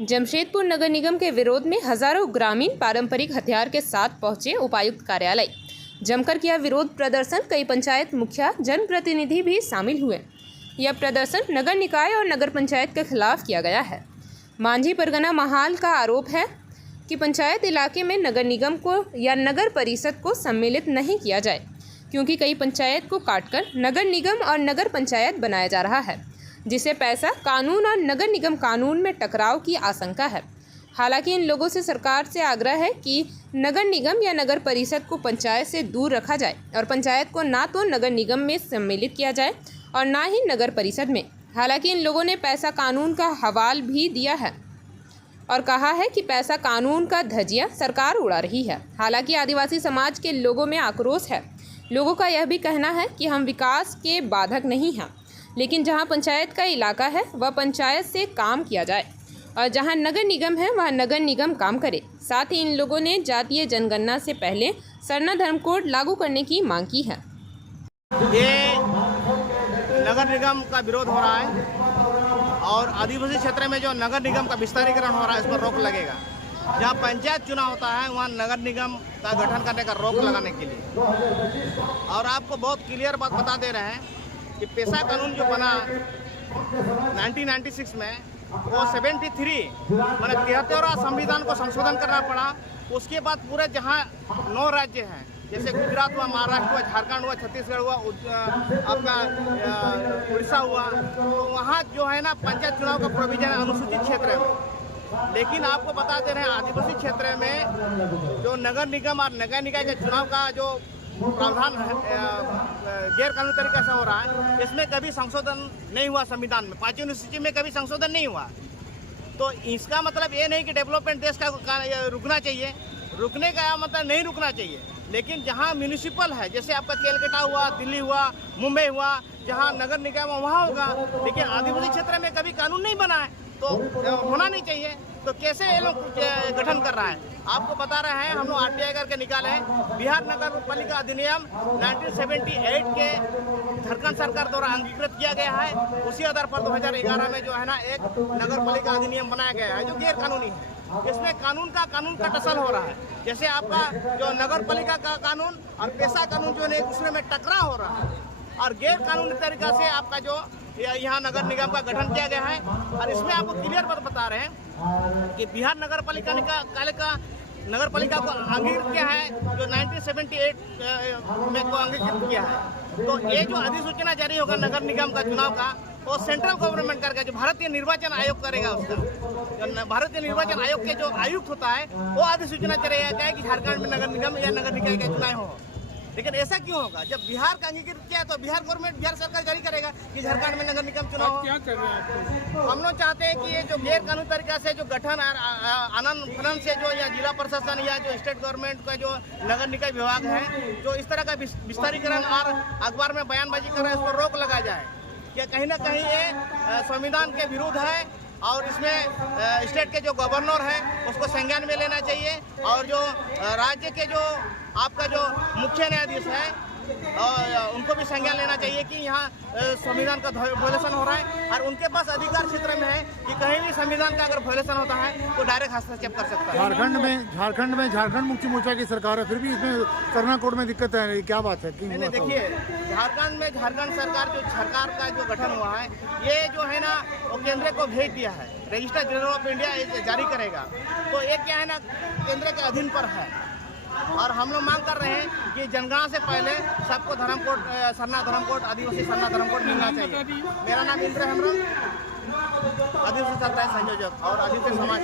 जमशेदपुर नगर निगम के विरोध में हजारों ग्रामीण पारंपरिक हथियार के साथ पहुंचे उपायुक्त कार्यालय। जमकर किया विरोध प्रदर्शन। कई पंचायत मुखिया, जनप्रतिनिधि भी शामिल हुए। यह प्रदर्शन नगर निकाय और नगर पंचायत के खिलाफ किया गया है। मांझी परगना महाल का आरोप है कि पंचायत इलाके में नगर निगम को या नगर परिषद को सम्मिलित नहीं किया जाए, क्योंकि कई पंचायत को काटकर नगर निगम और नगर पंचायत बनाया जा रहा है, जिससे पैसा कानून और नगर निगम कानून में टकराव की आशंका है। हालांकि इन लोगों से सरकार से आग्रह है कि नगर निगम या नगर परिषद को पंचायत से दूर रखा जाए और पंचायत को ना तो नगर निगम में सम्मिलित किया जाए और ना ही नगर परिषद में। हालांकि इन लोगों ने पैसा कानून का हवाला भी दिया है और कहा है कि पैसा कानून का धज्जियां सरकार उड़ा रही है। हालांकि आदिवासी समाज के लोगों में आक्रोश है। लोगों का यह भी कहना है कि हम विकास के बाधक नहीं हैं, लेकिन जहां पंचायत का इलाका है वह पंचायत से काम किया जाए और जहां नगर निगम है वह नगर निगम काम करे। साथ ही इन लोगों ने जातीय जनगणना से पहले सरना धर्म कोड लागू करने की मांग की है। ये नगर निगम का विरोध हो रहा है और आदिवासी क्षेत्र में जो नगर निगम का विस्तारीकरण हो रहा है, इस पर रोक लगेगा। जहाँ पंचायत चुनाव होता है वहाँ नगर निगम का गठन करने का रोक लगाने के लिए। और आपको बहुत क्लियर बात बता दे रहे हैं कि पेशा कानून जो बना 1996 में, वो 73 मैंने 73वां संविधान को संशोधन करना पड़ा। उसके बाद पूरे जहाँ 9 राज्य हैं, जैसे गुजरात हुआ, महाराष्ट्र हुआ, झारखंड हुआ, छत्तीसगढ़ हुआ, आपका उड़ीसा हुआ, तो वहाँ जो है ना पंचायत चुनाव का प्रोविजन है अनुसूचित क्षेत्र में। लेकिन आपको बता दे रहे हैं आदिवासी क्षेत्र में जो नगर निगम और नगर निकाय के चुनाव का जो प्रावधान गैर कानूनी तरीके से हो रहा है, इसमें कभी संशोधन नहीं हुआ। संविधान में 5वीं अनुसूची में कभी संशोधन नहीं हुआ। तो इसका मतलब ये नहीं कि डेवलपमेंट देश का रुकना चाहिए, रुकने का मतलब नहीं रुकना चाहिए। लेकिन जहाँ म्यूनिसिपल है, जैसे आपका केलकटा हुआ, दिल्ली हुआ, मुंबई हुआ, जहाँ नगर निगम वहाँ होगा। लेकिन आदिवासी क्षेत्र में कभी कानून नहीं बना है, तो होना नहीं चाहिए। तो कैसे ये लोग गठन कर रहा है? आपको बता रहे हैं, हम लोग RTI करके निकाले हैं। बिहार नगर पालिका अधिनियम 1978 के झारखंड सरकार द्वारा अंगीकृत किया गया है। उसी आधार पर 2011 में जो है ना एक नगर पालिका अधिनियम बनाया गया है जो गैर कानूनी है। इसमें कानून का टसल हो रहा है। जैसे आपका जो नगर पालिका का कानून और पेशा कानून जो है दूसरे में टकराव हो रहा है और गैर कानूनी तरीका से आपका जो यहाँ नगर निगम का गठन किया गया है। और इसमें आपको क्लियर बात बता रहे हैं कि बिहार नगर पालिका को अंगीकृत किया है जो 1978 में को अंगीकृत किया है। तो ये जो अधिसूचना जारी होगा नगर निगम का चुनाव का, वो सेंट्रल गवर्नमेंट करके जो भारतीय निर्वाचन आयोग करेगा। उसका जो भारतीय निर्वाचन आयोग के जो आयुक्त होता है वो अधिसूचना जारी है कि झारखंड में नगर निगम या नगर निकाय का चुनाव हो। लेकिन ऐसा क्यों होगा? जब बिहार का अंगीकृत किया तो बिहार गवर्नमेंट, बिहार सरकार जारी करेगा कि झारखंड में नगर निगम चुनाव हो। क्या कर रहे हैं? हम लोग चाहते हैं कि ये जो गैर कानूनी तरीका से जो गठन आनंद फनन से जो या जिला प्रशासन या जो स्टेट गवर्नमेंट का जो नगर निकाय विभाग है, जो इस तरह का विस्तारीकरण और अखबार में बयानबाजी कर रहा है, इस पर रोक लगा जाए। कि कहीं ना कहीं ये संविधान के विरुद्ध है और इसमें स्टेट के जो गवर्नर है उसको संज्ञान में लेना चाहिए। और जो राज्य के जो आपका जो मुख्य न्यायाधीश है उनको भी संज्ञान लेना चाहिए कि यहाँ संविधान का वायलेशन हो रहा है। और उनके पास अधिकार क्षेत्र में है कि कहीं भी संविधान का अगर वायलेशन होता है तो डायरेक्ट हस्तक्षेप कर सकता है। झारखंड मुक्ति मोर्चा की सरकार है, फिर भी इसमें सरना कोड में दिक्कत है। क्या बात है? नहीं, देखिए, झारखंड सरकार का जो गठन हुआ है, ये जो है ना वो केंद्र को भेज दिया है। रजिस्टर जनरल ऑफ इंडिया जारी करेगा। तो ये क्या है ना केंद्र के अधीन पर है। और हम लोग मांग कर रहे हैं कि जनगणना से पहले सबको धर्म कोड, सरना धर्म कोड, आदिवासी सरना धर्म कोड मिलना चाहिए। मेरा नाम इंद्र हेम्ब्रम, आदिवासी सत्ता संयोजक और आदिवासी समाज